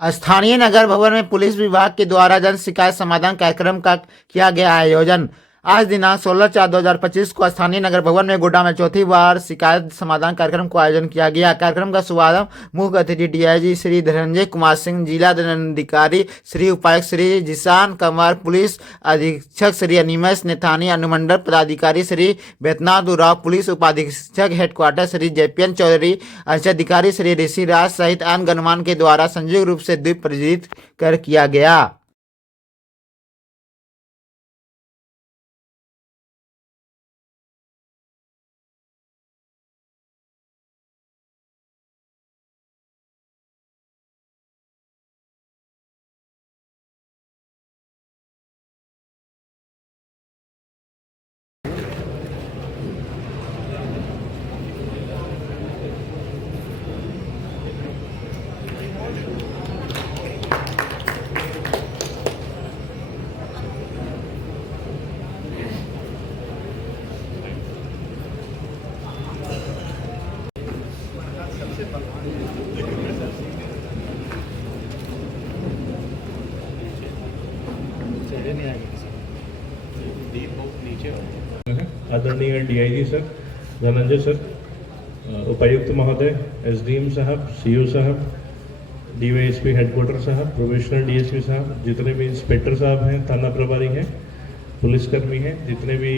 स्थानीय नगर भवन में पुलिस विभाग के द्वारा जन शिकायत समाधान कार्यक्रम का किया गया आयोजन। आज दिनांक 16/4/2025 को स्थानीय नगर भवन में गोड्डा में चौथी बार शिकायत समाधान कार्यक्रम का आयोजन किया गया। कार्यक्रम का शुभारंभ मुख्य अतिथि डीआईजी श्री धनंजय कुमार सिंह, जिला दंडाधिकारी श्री उपायुक्त श्री जिशान कंवर, पुलिस अधीक्षक श्री अनिमेश नेथानी, अनुमंडल पदाधिकारी श्री बैद्यनाथ उरांव, पुलिस उपाधीक्षक हेडक्वार्टर श्री जेपीएन चौधरी, अंचलाधिकारी श्री ऋषि राज सहित अन्य गणमान्य के द्वारा संयुक्त रूप से दीप प्रज्वलित कर किया गया। आदरणीय डीआईजी सर, धनंजय सर, उपायुक्त महोदय, एसडीएम साहब, सीओ साहब, डीवाईएसपी हेडक्वार्टर साहब, प्रोबेशनल डीएसपी साहब, जितने भी इंस्पेक्टर साहब हैं, थाना प्रभारी हैं, पुलिसकर्मी हैं, जितने भी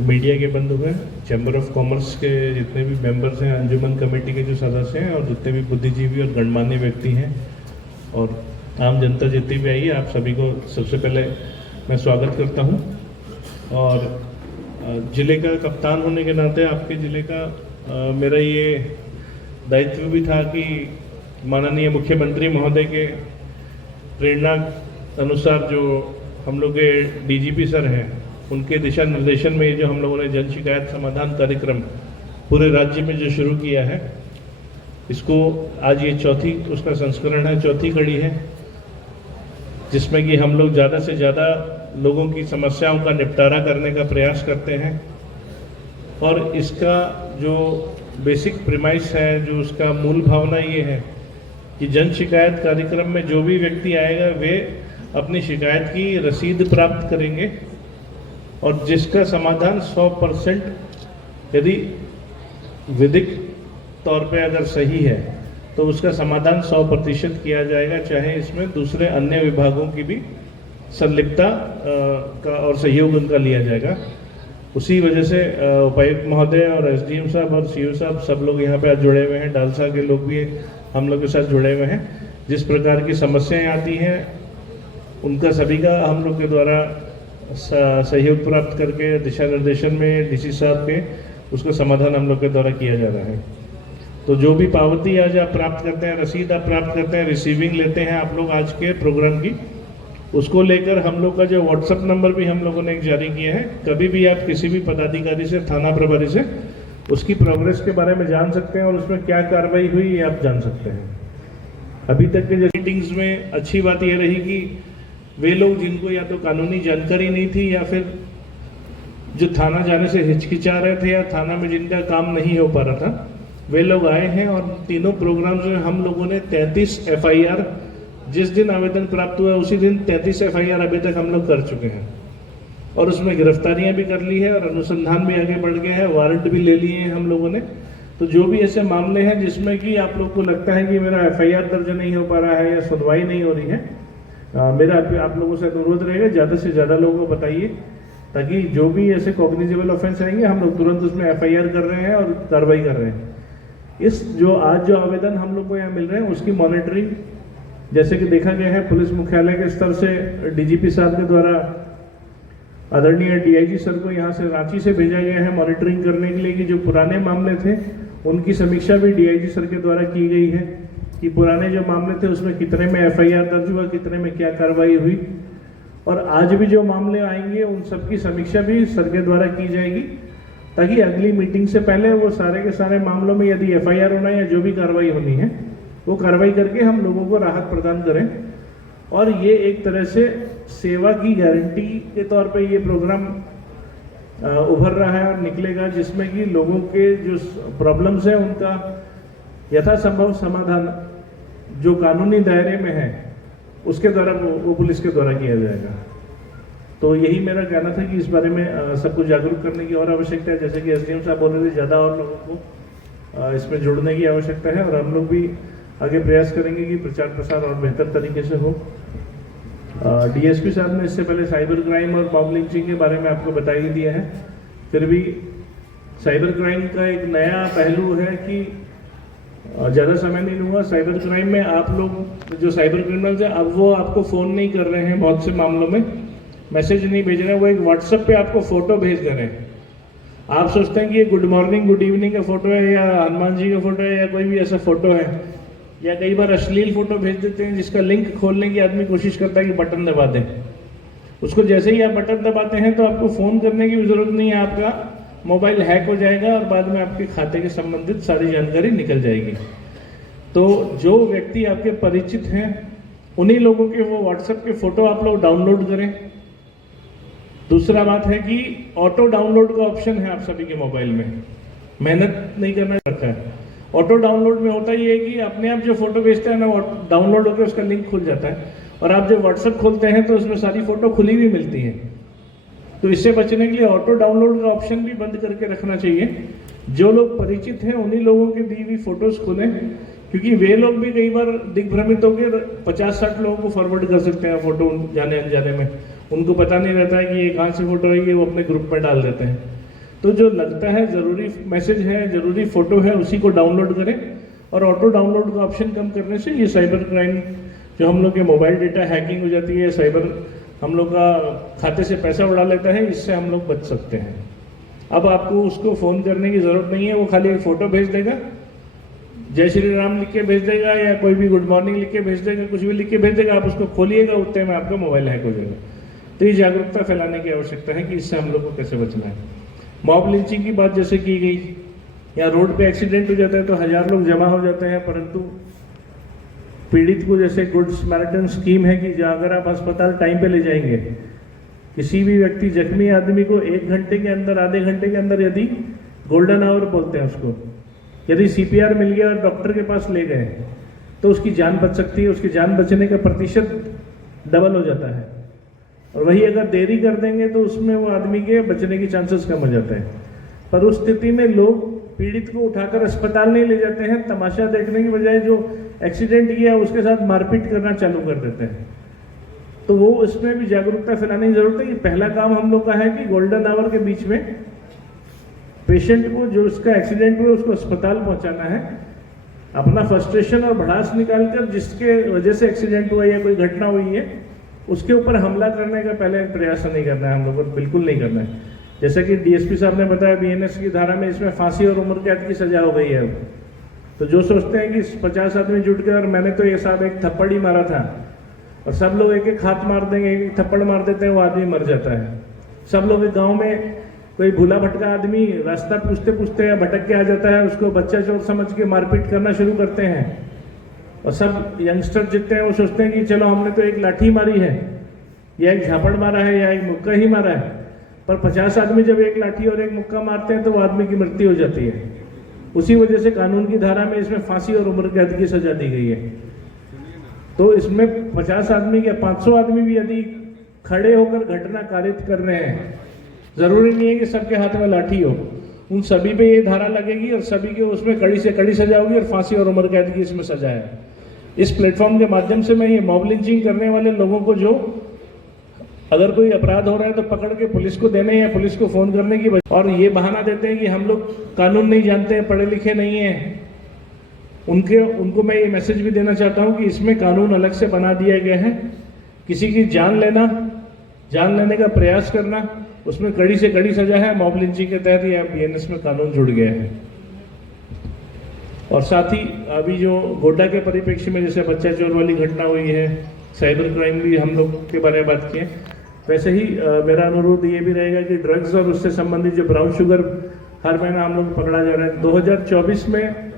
मीडिया के बंधु हैं, चैम्बर ऑफ कॉमर्स के जितने भी मेंबर्स हैं, अंजुमन कमेटी के जो सदस्य हैं और जितने भी बुद्धिजीवी और गणमान्य व्यक्ति हैं और आम जनता जितनी भी आई है, आप सभी को सबसे पहले मैं स्वागत करता हूं। और ज़िले का कप्तान होने के नाते आपके ज़िले का मेरा ये दायित्व भी था कि माननीय मुख्यमंत्री महोदय के प्रेरणा अनुसार जो हम लोग के डीजीपी सर हैं, उनके दिशा निर्देशन में जो हम लोगों ने जन शिकायत समाधान कार्यक्रम पूरे राज्य में जो शुरू किया है, इसको आज ये चौथी उसका संस्करण है, चौथी कड़ी है, जिसमें कि हम लोग ज़्यादा से ज़्यादा लोगों की समस्याओं का निपटारा करने का प्रयास करते हैं। और इसका जो बेसिक प्रीमाइस है, जो उसका मूल भावना ये है कि जन शिकायत कार्यक्रम में जो भी व्यक्ति आएगा वे अपनी शिकायत की रसीद प्राप्त करेंगे और जिसका समाधान 100% यदि विधिक तौर पे अगर सही है तो उसका समाधान 100% किया जाएगा, चाहे इसमें दूसरे अन्य विभागों की भी संलिप्तता का और सहयोग उनका लिया जाएगा। उसी वजह से उपायुक्त महोदय और एसडीएम साहब और सीओ साहब सब लोग यहाँ पे आज जुड़े हुए हैं, डालसा के लोग भी हम लोग के साथ जुड़े हुए हैं। जिस प्रकार की समस्याएं आती हैं उनका सभी का हम लोग के द्वारा सहयोग प्राप्त करके दिशा निर्देशन में डीसी साहब के उसका समाधान हम लोग के द्वारा किया जा रहा है। तो जो भी पावती आज आप प्राप्त करते हैं, रसीद आप प्राप्त करते हैं, रिसीविंग लेते हैं आप लोग आज के प्रोग्राम की, उसको लेकर हम लोग का जो व्हाट्सएप नंबर भी हम लोगों ने एक जारी किया है, कभी भी आप किसी भी पदाधिकारी से, थाना प्रभारी से उसकी प्रोग्रेस के बारे में जान सकते हैं और उसमें क्या कार्रवाई हुई ये आप जान सकते हैं। अभी तक के जो मीटिंग्स में अच्छी बात यह रही कि वे लोग जिनको या तो कानूनी जानकारी नहीं थी या फिर जो थाना जाने से हिचकिचा रहे थे या थाना में जिनका काम नहीं हो पा रहा था, वे लोग आए हैं और तीनों प्रोग्राम्स में हम लोगों ने 33 एफआईआर, जिस दिन आवेदन प्राप्त हुआ उसी दिन 33 एफआईआर अभी तक हम लोग कर चुके हैं और उसमें गिरफ्तारियां भी कर ली है और अनुसंधान भी आगे बढ़ गया है, वारंट भी ले लिए हैं हम लोगों ने। तो जो भी ऐसे मामले हैं जिसमें कि आप लोग को लगता है कि मेरा एफआईआर दर्ज नहीं हो पा रहा है या सुनवाई नहीं हो रही है, मेरा आप लोगों से अनुरोध रहेगा ज़्यादा से ज़्यादा लोगों को बताइए, ताकि जो भी ऐसे कॉग्निजेबल ऑफेंस आएंगे हम लोग तुरंत उसमें एफआईआर कर रहे हैं और कार्रवाई कर रहे हैं। इस जो आज जो आवेदन हम लोग को यहाँ मिल रहे हैं उसकी मॉनिटरिंग जैसे कि देखा गया है पुलिस मुख्यालय के स्तर से डीजीपी साहब के द्वारा आदरणीय डीआईजी सर को यहाँ से रांची से भेजा गया है मॉनिटरिंग करने के लिए कि जो पुराने मामले थे उनकी समीक्षा भी डीआईजी सर के द्वारा की गई है कि पुराने जो मामले थे उसमें कितने में एफआईआर दर्ज हुआ, कितने में क्या कार्रवाई हुई, और आज भी जो मामले आएंगे उन सबकी समीक्षा भी सर के द्वारा की जाएगी, ताकि अगली मीटिंग से पहले वो सारे के सारे मामलों में यदि एफआईआर होना या जो भी कार्रवाई होनी है वो कार्रवाई करके हम लोगों को राहत प्रदान करें। और ये एक तरह से सेवा की गारंटी के तौर पे ये प्रोग्राम उभर रहा है और निकलेगा, जिसमें कि लोगों के जो प्रॉब्लम्स हैं उनका यथासंभव समाधान जो कानूनी दायरे में है उसके द्वारा वो पुलिस के द्वारा किया जाएगा। तो यही मेरा कहना था कि इस बारे में सबको जागरूक करने की और आवश्यकता है। जैसे कि एसडीएम साहब बोल रहे थे, ज़्यादा और लोगों को इसमें जुड़ने की आवश्यकता है और हम लोग भी आगे प्रयास करेंगे कि प्रचार प्रसार और बेहतर तरीके से हो। डीएसपी साहब ने इससे पहले साइबर क्राइम और मॉब लिंचिंग के बारे में आपको बता ही दिया है। फिर भी साइबर क्राइम का एक नया पहलू है कि ज़्यादा समय नहीं लूँगा, साइबर क्राइम में आप लोग जो साइबर क्रिमिनल्स हैं अब वो आपको फ़ोन नहीं कर रहे हैं, बहुत से मामलों में मैसेज नहीं भेज रहे हैं, वो एक व्हाट्सएप पे आपको फ़ोटो भेज दे रहे हैं। आप सोचते हैं कि ये गुड मॉर्निंग गुड इवनिंग का फ़ोटो है या हनुमान जी का फ़ोटो है या कोई भी ऐसा फ़ोटो है, या कई बार अश्लील फ़ोटो भेज देते हैं जिसका लिंक खोलने की आदमी कोशिश करता है कि बटन दबा दें। उसको जैसे ही आप बटन दबाते हैं तो आपको फ़ोन करने की भी ज़रूरत नहीं है, आपका मोबाइल हैक हो जाएगा और बाद में आपके खाते के संबंधित सारी जानकारी निकल जाएगी। तो जो व्यक्ति आपके परिचित हैं उन्हीं लोगों के वो व्हाट्सएप के फ़ोटो आप लोग डाउनलोड करें। दूसरा बात है कि ऑटो डाउनलोड का ऑप्शन है आप सभी के मोबाइल में, मेहनत नहीं करना रखा है। ऑटो डाउनलोड में होता ये है कि अपने आप जो फोटो भेजते हैं ना वो डाउनलोड होकर उसका लिंक खुल जाता है और आप जब व्हाट्सएप खोलते हैं तो उसमें सारी फोटो खुली हुई मिलती है। तो इससे बचने के लिए ऑटो डाउनलोड का ऑप्शन भी बंद करके रखना चाहिए। जो लोग परिचित हैं उन्हीं लोगों की दी हुई फोटोज खुलें, क्योंकि वे लोग भी कई बार दिग्भ्रमित होकर 50-60 लोगों को फॉरवर्ड कर सकते हैं फोटो जाने अनजाने में। उनको पता नहीं रहता है कि ये कहाँ से फोटो है, ये वो अपने ग्रुप में डाल देते हैं। तो जो लगता है ज़रूरी मैसेज है, ज़रूरी फ़ोटो है, उसी को डाउनलोड करें। और ऑटो डाउनलोड का ऑप्शन कम करने से ये साइबर क्राइम जो हम लोग के मोबाइल डेटा हैकिंग हो जाती है, साइबर हम लोग का खाते से पैसा उड़ा लेता है, इससे हम लोग बच सकते हैं। अब आपको उसको फ़ोन करने की ज़रूरत नहीं है, वो खाली एक फ़ोटो भेज देगा, जय श्री राम लिख के भेज देगा या कोई भी गुड मॉर्निंग लिख के भेज देगा, कुछ भी लिख के भेज देगा। आप उसको खोलिएगा, उतने में आपका मोबाइल हैक हो जाएगा। तो ये जागरूकता फैलाने की आवश्यकता है कि इससे हम लोग को कैसे बचना है। मॉब लिंचिंग की बात जैसे की गई, या रोड पे एक्सीडेंट हो जाता है तो 1000 लोग जमा हो जाते हैं, परंतु पीड़ित को जैसे गुड समैरिटन स्कीम है कि जहाँ अगर आप अस्पताल टाइम पे ले जाएंगे, किसी भी व्यक्ति जख्मी आदमी को 1 घंटे के अंदर, आधे घंटे के अंदर, यदि गोल्डन आवर बोलते हैं उसको, यदि CPR मिल गया और डॉक्टर के पास ले गए तो उसकी जान बच सकती है। उसकी जान बचने का प्रतिशत डबल हो जाता है। और वही अगर देरी कर देंगे तो उसमें वो आदमी के बचने की चांसेस कम हो जाते हैं। पर उस स्थिति में लोग पीड़ित को उठाकर अस्पताल नहीं ले जाते हैं, तमाशा देखने की बजाय जो एक्सीडेंट किया उसके साथ मारपीट करना चालू कर देते हैं। तो वो इसमें भी जागरूकता फैलाने की जरूरत है कि पहला काम हम लोग का है कि गोल्डन आवर के बीच में पेशेंट को, जो उसका एक्सीडेंट हुआ, उसको अस्पताल पहुंचाना है। अपना फ्रस्ट्रेशन और भड़ास निकालकर जिसके वजह से एक्सीडेंट हुआ या कोई घटना हुई है उसके ऊपर हमला करने का पहले प्रयास नहीं करना है, हम लोगों को बिल्कुल नहीं करना है। जैसे कि DSP साहब ने बताया, BNS की धारा में इसमें फांसी और उम्र कैद की सजा हो गई है। तो जो सोचते हैं कि 50 आदमी जुट गए और मैंने तो ये साहब एक थप्पड़ ही मारा था और सब लोग एक एक हाथ मार देंगे, एक थप्पड़ मार देते हैं, वो आदमी मर जाता है। सब लोग गाँव में कोई भूला भटका आदमी रास्ता पूछते पूछते या भटक के आ जाता है, उसको बच्चा चोर समझ के मारपीट करना शुरू करते हैं। और सब यंगस्टर जितने हैं वो सोचते हैं कि चलो हमने तो एक लाठी मारी है या एक झापड़ मारा है या एक मुक्का ही मारा है, पर 50 आदमी जब एक लाठी और एक मुक्का मारते हैं तो वो आदमी की मृत्यु हो जाती है। उसी वजह से कानून की धारा में इसमें फांसी और उम्र कैद की सजा दी गई है। तो इसमें 50 आदमी या 500 आदमी भी यदि खड़े होकर घटना कारित कर रहे हैं, जरूरी नहीं है कि सबके हाथ में लाठी हो, उन सभी पे ये धारा लगेगी और सभी के उसमें कड़ी से कड़ी सजा होगी और फांसी और उम्र कैद की इसमें सजा है। इस प्लेटफॉर्म के माध्यम से मैं ये मॉब लिंचिंग करने वाले लोगों को, जो अगर कोई अपराध हो रहा है तो पकड़ के पुलिस को देने या पुलिस को फोन करने की वजह, और ये बहाना देते हैं कि हम लोग कानून नहीं जानते हैं, पढ़े लिखे नहीं हैं, उनको मैं ये मैसेज भी देना चाहता हूँ कि इसमें कानून अलग से बना दिया गया है। किसी की जान लेने का प्रयास करना, उसमें कड़ी से कड़ी सजा है। मॉब लिंचिंग के तहत या BNS में कानून जुड़ गया है। और साथ ही अभी जो गोड्डा के परिप्रेक्ष्य में जैसे बच्चा चोर वाली घटना हुई है, साइबर क्राइम भी हम लोग के बारे में बात की है, वैसे ही मेरा अनुरोध ये भी रहेगा कि ड्रग्स और उससे संबंधित जो ब्राउन शुगर हर महीना हम लोग पकड़ा जा रहा है। 2024 में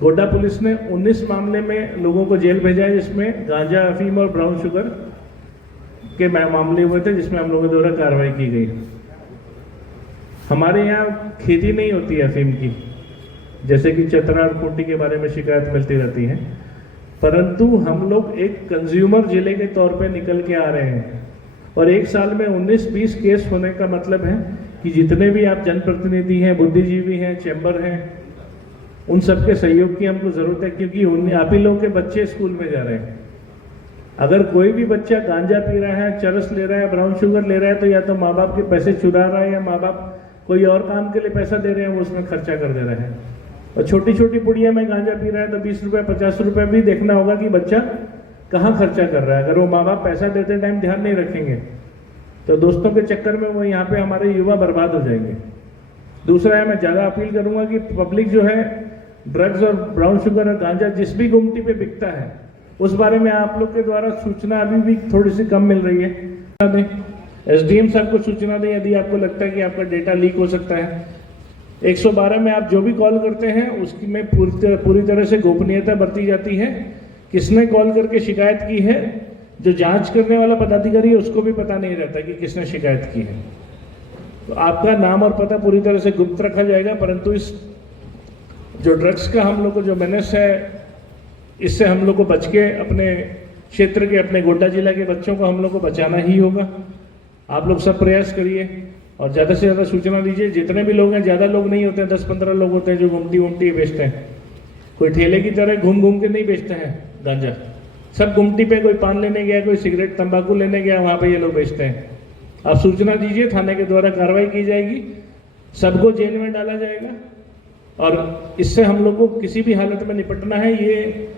गोड्डा पुलिस ने 19 मामले में लोगों को जेल भेजा है, जिसमें गांजा, अफीम और ब्राउन शुगर के मामले हुए थे, जिसमें हम लोगों द्वारा कार्रवाई की गई। हमारे यहाँ खेती नहीं होती है अफीम की, जैसे कि चतरा और खूंटी के बारे में शिकायत मिलती रहती है। परंतु हम लोग एक कंज्यूमर जिले के तौर पे निकल के आ रहे हैं और एक साल में 19-20 केस होने का मतलब है कि जितने भी आप जनप्रतिनिधि हैं, बुद्धिजीवी हैं, चैम्बर हैं, उन सबके सहयोग की हमको जरूरत है, क्योंकि आप ही लोग के बच्चे स्कूल में जा रहे हैं। अगर कोई भी बच्चा गांजा पी रहा है, चरस ले रहा है, ब्राउन शुगर ले रहा है, तो या तो माँ बाप के पैसे चुरा रहा है या माँ बाप कोई और काम के लिए पैसा दे रहे हैं, वो उसमें खर्चा कर दे रहे हैं। और छोटी छोटी पुड़िया में गांजा पी रहा है तो 20 रुपये 50 रुपये भी देखना होगा कि बच्चा कहाँ खर्चा कर रहा है। अगर वो माँ बाप पैसा देते टाइम ध्यान नहीं रखेंगे तो दोस्तों के चक्कर में वो यहाँ पे हमारे युवा बर्बाद हो जाएंगे। दूसरा है, मैं ज़्यादा अपील करूँगा कि पब्लिक जो है ड्रग्स और ब्राउन शुगर और गांजा जिस भी गुमटी पे बिकता है उस बारे में आप लोग के द्वारा सूचना अभी भी थोड़ी सी कम मिल रही है। एसडीएम साहब को सूचना दें यदि आपको लगता है कि आपका डेटा लीक हो सकता है। 112 में आप जो भी कॉल करते हैं उसकी में पूरी तरह से गोपनीयता बरती जाती है। किसने कॉल करके शिकायत की है, जो जांच करने वाला पदाधिकारी है उसको भी पता नहीं रहता कि किसने शिकायत की है। तो आपका नाम और पता पूरी तरह से गुप्त रखा जाएगा, परंतु इस जो ड्रग्स का हम लोग को जो मेनेस है, इससे हम लोग को बच के अपने क्षेत्र के, अपने गोड्डा जिला के बच्चों को हम लोग को बचाना ही होगा। आप लोग सब प्रयास करिए और ज़्यादा से ज़्यादा सूचना दीजिए। जितने भी लोग हैं, ज़्यादा लोग नहीं होते हैं, 10-15 लोग होते हैं जो गुमटी बेचते हैं। कोई ठेले की तरह घूम के नहीं बेचते हैं गांजा। सब गुमटी पे, कोई पान लेने गया, कोई सिगरेट तंबाकू लेने गया, वहाँ पे ये लोग बेचते हैं। आप सूचना दीजिए, थाने के द्वारा कार्रवाई की जाएगी, सबको जेल में डाला जाएगा और इससे हम लोग को किसी भी हालत में निपटना है। ये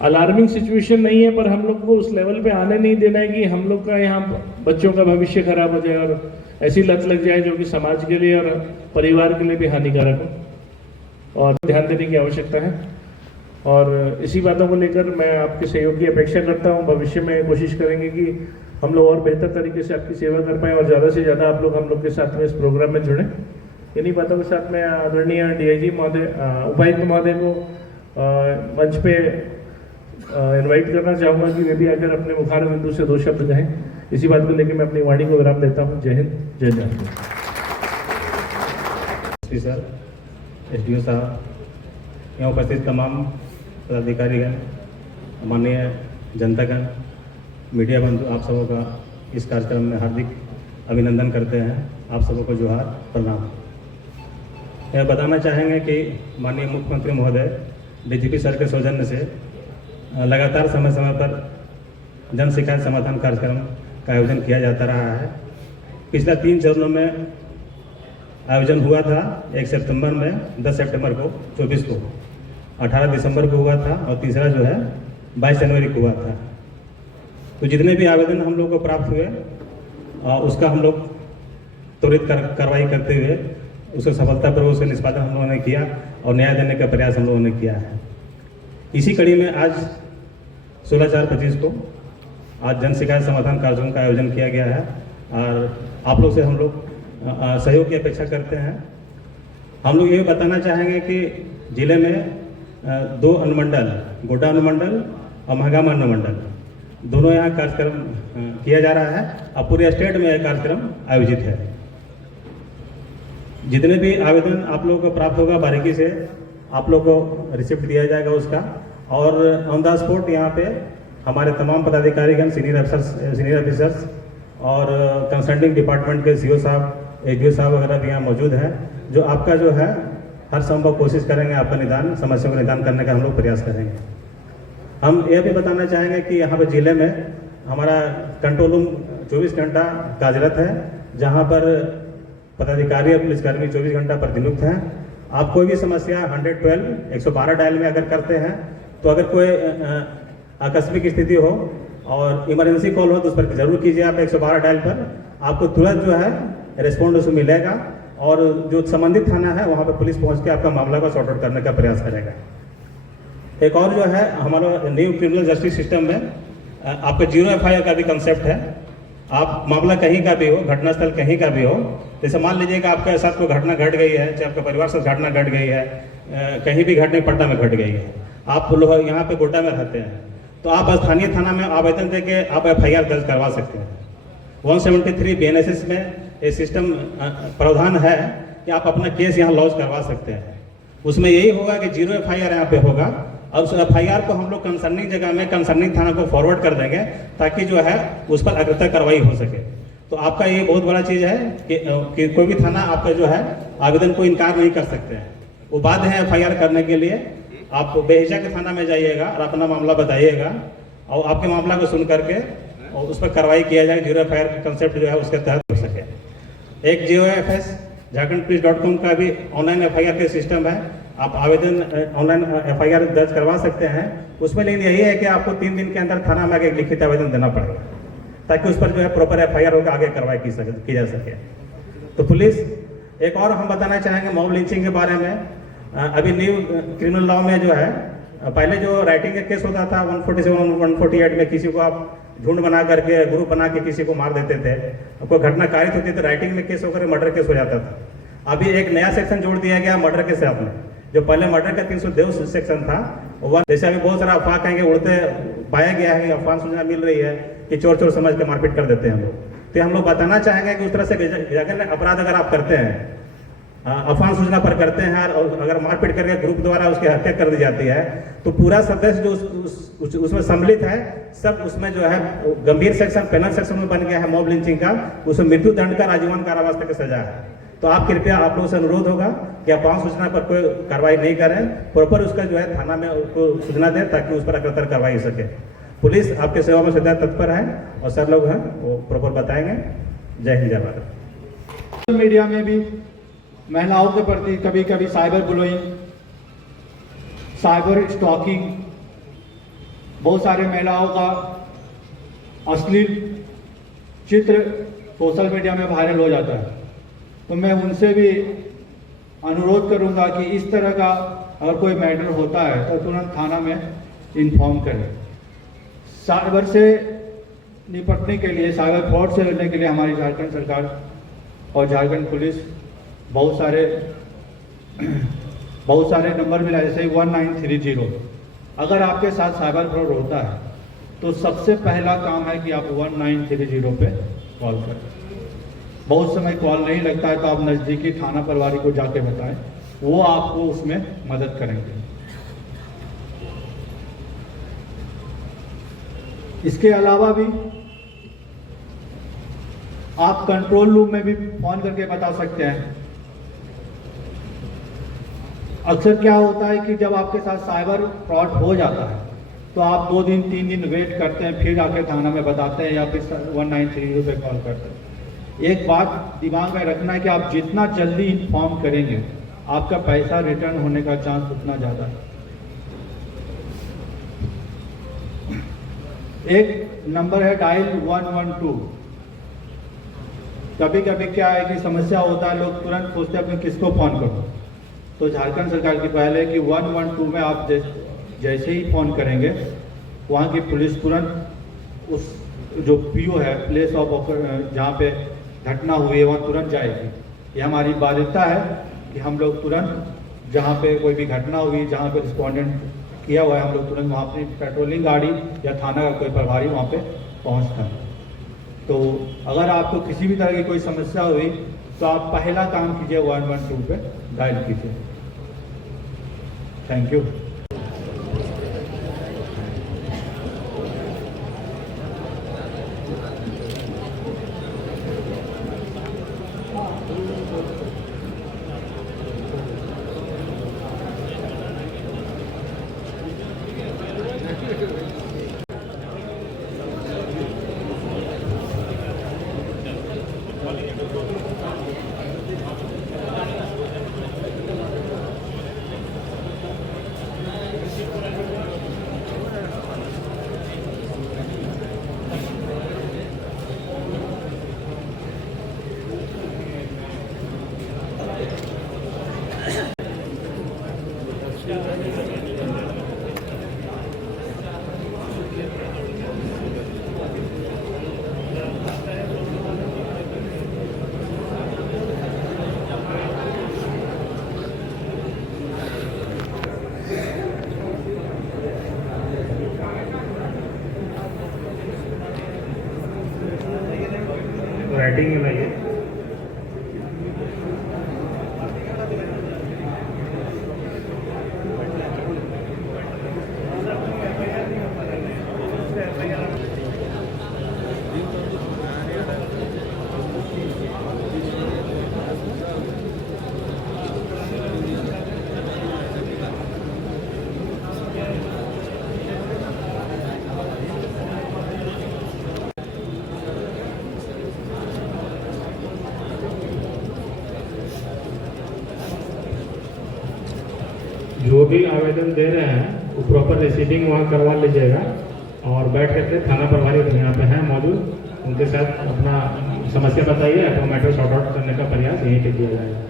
अलार्मिंग सिचुएशन नहीं है, पर हम लोग को उस लेवल पे आने नहीं देना है कि हम लोग का यहाँ बच्चों का भविष्य खराब हो जाए और ऐसी लत लग जाए जो कि समाज के लिए और परिवार के लिए भी हानिकारक हो, और ध्यान देने की आवश्यकता है। और इसी बातों को लेकर मैं आपके सहयोग की अपेक्षा करता हूँ। भविष्य में कोशिश करेंगे कि हम लोग और बेहतर तरीके से आपकी सेवा कर पाएँ और ज़्यादा से ज़्यादा आप लोग हम लोग के साथ में इस प्रोग्राम में जुड़ें। इन्हीं बातों के साथ में आदरणीय डीआईजी महोदय, उपायुक्त महोदय को मंच पे इनवाइट करना चाहूँगा कि वे भी आकर अपने मुखार बिंदु से 2 शब्द कहें। इसी बात को लेकर मैं अपनी वाणी को विराम देता हूँ। जय हिंद, जय जवान। सर, एसडीओ साहब, यहाँ उपस्थित तमाम पदाधिकारीगण, माननीय जनतागण, मीडिया बंधु, आप सबों का इस कार्यक्रम में हार्दिक अभिनंदन करते हैं। आप सबों को जोहार, प्रणाम। यह बताना चाहेंगे कि माननीय मुख्यमंत्री महोदय डीजीपी सर के सौजन्य से लगातार समय समय पर जन शिकायत समाधान कार्यक्रम का आयोजन किया जाता रहा है। पिछला 3 चरणों में आयोजन हुआ था। 1 सितंबर में, 10 सितंबर को, 24 को, 18 दिसंबर को हुआ था और तीसरा जो है 22 जनवरी को हुआ था। तो जितने भी आवेदन हम लोग को प्राप्त हुए उसका हम लोग त्वरित कार्रवाई करते हुए उसको सफलतापूर्वक उसका निष्पादन हम लोगों ने किया और न्याय देने का प्रयास हम लोगों ने किया है। इसी कड़ी में आज 16/4/25 को आज जन शिकायत समाधान कार्यक्रम का आयोजन किया गया है और आप लोग से हम लोग सहयोग की अपेक्षा करते हैं। हम लोग ये बताना चाहेंगे कि जिले में 2 अनुमंडल, गोड्डा अनुमंडल और महागामा अनुमंडल, दोनों यहाँ कार्यक्रम किया जा रहा है और पूरे स्टेट में यह कार्यक्रम आयोजित है। जितने भी आवेदन आप लोगों को प्राप्त होगा, बारीकी से आप लोग को रिसिप्ट दिया जाएगा उसका, और ऑन द स्पॉट यहाँ पे हमारे तमाम पदाधिकारीगण, सीनियर ऑफिसर्स और कंसल्टिंग डिपार्टमेंट के सीओ साहब, एडीओ साहब वगैरह भी यहाँ मौजूद हैं, जो आपका जो है हर संभव कोशिश करेंगे, आपका निदान, समस्या को निदान करने का हम लोग प्रयास करेंगे। हम यह भी बताना चाहेंगे कि यहाँ पर जिले में हमारा कंट्रोल रूम 24 घंटा कार्यरत है, जहाँ पर पदाधिकारी और पुलिसकर्मी 24 घंटा प्रतिनियुक्त हैं। आप कोई भी समस्या 112 112 डायल में अगर करते हैं तो अगर कोई आकस्मिक स्थिति हो और इमरजेंसी कॉल हो तो उस पर जरूर कीजिए। आप 112 डायल पर आपको तुरंत जो है रिस्पॉन्ड उसमें मिलेगा और जो संबंधित थाना है वहाँ पर पुलिस पहुँच के आपका मामला को सॉर्ट आउट करने का प्रयास करेगा। एक और जो है हमारा न्यू क्रिमिनल जस्टिस सिस्टम में आपका 0 FIR का भी कंसेप्ट है। आप मामला कहीं का भी हो, घटनास्थल कहीं का भी हो, जैसे मान लीजिए कि आपके साथ कोई घटना घट गई है, चाहे आपके परिवार से घटना घट गई है, कहीं भी घटना पटना में घट गई है, आप लोग यहाँ पे गोड्डा में रहते हैं, तो आप स्थानीय थाना में आवेदन देके आप FIR दर्ज करवा सकते हैं। 173 BNSS में ये सिस्टम प्रावधान है कि आप अपना केस यहाँ लॉन्च करवा सकते हैं। उसमें यही होगा कि 0 FIR यहाँ पे होगा और उस FIR को हम लोग कंसर्निंग जगह में कंसर्निंग थाना को फॉरवर्ड कर देंगे, ताकि जो है उस पर अग्रतर कार्रवाई हो सके। तो आपका ये बहुत बड़ा चीज़ है कि कोई भी थाना आपका जो है आवेदन को इनकार नहीं कर सकते हैं, वो बाध्य है FIR करने के लिए। आप बेहिचक थाना में जाइएगा और अपना मामला बताइएगा, और आपके मामला को सुन करके और उस पर कार्रवाई किया जाए, जीरो FIR कंसेप्ट जो है उसके तहत हो सके। एक JOFS झारखंडपुलिस.com का भी ऑनलाइन FIR का सिस्टम है, आप आवेदन ऑनलाइन FIR दर्ज करवा सकते हैं उसमें। लेकिन यही है कि आपको 3 दिन के अंदर थाना में एक लिखित आवेदन देना पड़ेगा, ताकि उस पर जो है प्रॉपर FIR होकर आगे कार्रवाई की जा सके। तो पुलिस, एक और हम बताना चाहेंगे मॉब लिंचिंग के बारे में। अभी न्यू क्रिमिनल लॉ में जो है, पहले जो राइटिंग का केस होता था 147 148 में, किसी को आप झुंड बना करके ग्रुप बना के किसी को मार देते थे, कोई घटना कारित होती थी, राइटिंग में केस होकर मर्डर केस हो जाता था। अभी एक नया सेक्शन जोड़ दिया गया मर्डर के साथ में, जो पहले मर्डर का 302 सेक्शन था, वह जैसे अभी बहुत सारा अफवाह कहेंगे उड़ते पाया गया है, अफवाह सूचना मिल रही है कि चोर चोर समझ के मारपीट कर देते हैं हम लोग। तो हम लोग बताना चाहेंगे कि उस तरह से जघन्य अपराध अगर आप करते हैं, अफवाह सूचना पर करते हैं, और अगर मारपीट करके ग्रुप द्वारा उसकी हत्या कर दी जाती है, तो पूरा सदस्य जो उसमें सम्मिलित है सब उसमें जो है गंभीर सेक्शन, पेनल सेक्शन में बन गया है मॉब लिंचिंग का, उसमें मृत्यु दंड का आजीवन कारावास तक की सजा है। तो आप कृपया, आप लोगों से अनुरोध होगा कि अफवाह सूचना पर कोई कार्रवाई नहीं करें, प्रॉपर उसका जो है थाना में उसको सूचना दें, ताकि उस पर अग्रतर कार्रवाई हो सके। पुलिस आपके सेवा में सदा तत्पर है, और सर लोग हैं वो प्रॉपर बताएंगे। जय हिंद, जय भारत। सोशल मीडिया में भी महिलाओं के प्रति कभी कभी साइबर बुलिंग, साइबर स्टॉकिंग, बहुत सारे महिलाओं का अश्लील चित्र सोशल मीडिया में वायरल हो जाता है। तो मैं उनसे भी अनुरोध करूंगा कि इस तरह का अगर कोई मैटर होता है तो तुरंत थाना में इन्फॉर्म करें। साइबर से निपटने के लिए, साइबर फ्रॉड से लड़ने के लिए हमारी झारखंड सरकार और झारखंड पुलिस बहुत सारे नंबर मिला, जैसे 1930। अगर आपके साथ साइबर फ्रॉड होता है तो सबसे पहला काम है कि आप 1930 पे कॉल करें। बहुत समय कॉल नहीं लगता है तो आप नज़दीकी थाना प्रभारी को जाके बताएं, वो आपको उसमें मदद करेंगे। इसके अलावा भी आप कंट्रोल रूम में भी फोन करके बता सकते हैं। अक्सर क्या होता है कि जब आपके साथ साइबर फ्रॉड हो जाता है तो आप 2 दिन 3 दिन वेट करते हैं, फिर आके थाना में बताते हैं या फिर 1930 पे कॉल करते हैं। एक बात दिमाग में रखना है कि आप जितना जल्दी इन्फॉर्म करेंगे, आपका पैसा रिटर्न होने का चांस उतना ज़्यादा है। एक नंबर है डायल 112। कभी कभी क्या है कि समस्या होता है, लोग तुरंत सोचते हैं अपने किसको फ़ोन करो। तो झारखंड सरकार की पहल है कि 112 में आप जैसे ही फ़ोन करेंगे, वहाँ की पुलिस तुरंत उस जो PO है, प्लेस ऑफ जहाँ पे घटना हुई है, वहाँ तुरंत जाएगी। ये हमारी बाध्यता है कि हम लोग तुरंत जहाँ पे कोई भी घटना हुई, जहाँ पे रिस्पॉन्डेंट किया हुआ है, हम लोग तुरंत वहाँ अपनी पेट्रोलिंग गाड़ी या थाना का कोई प्रभारी वहाँ पे पहुँचता है। तो अगर आपको किसी भी तरह की कोई समस्या हुई तो आप पहला काम कीजिए 112 पे डायल कीजिए। Thank you. राइटिंग में लाइए। भी आवेदन दे रहे हैं वो प्रॉपर रिसीविंग वहाँ करवा लीजिएगा और बैठ करके थाना प्रभारी तो यहाँ पे हैं मौजूद, उनके साथ अपना समस्या बताइए, तो मैटर सॉर्ट आउट करने का प्रयास यहीं पे किया जाएगा।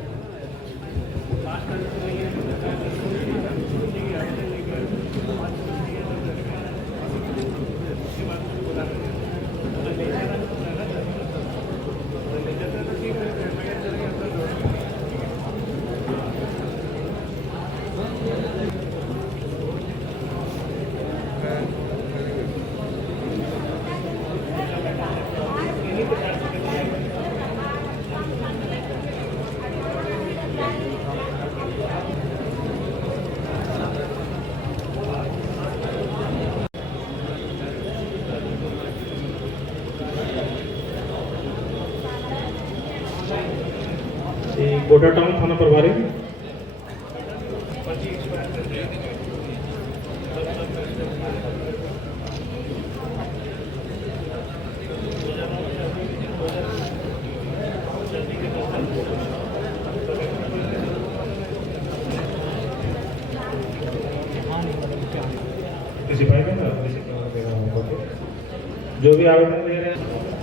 गोटा टाउन थाना प्रभारी सिपाही का ना, जो भी आवेदन दे रहे हैं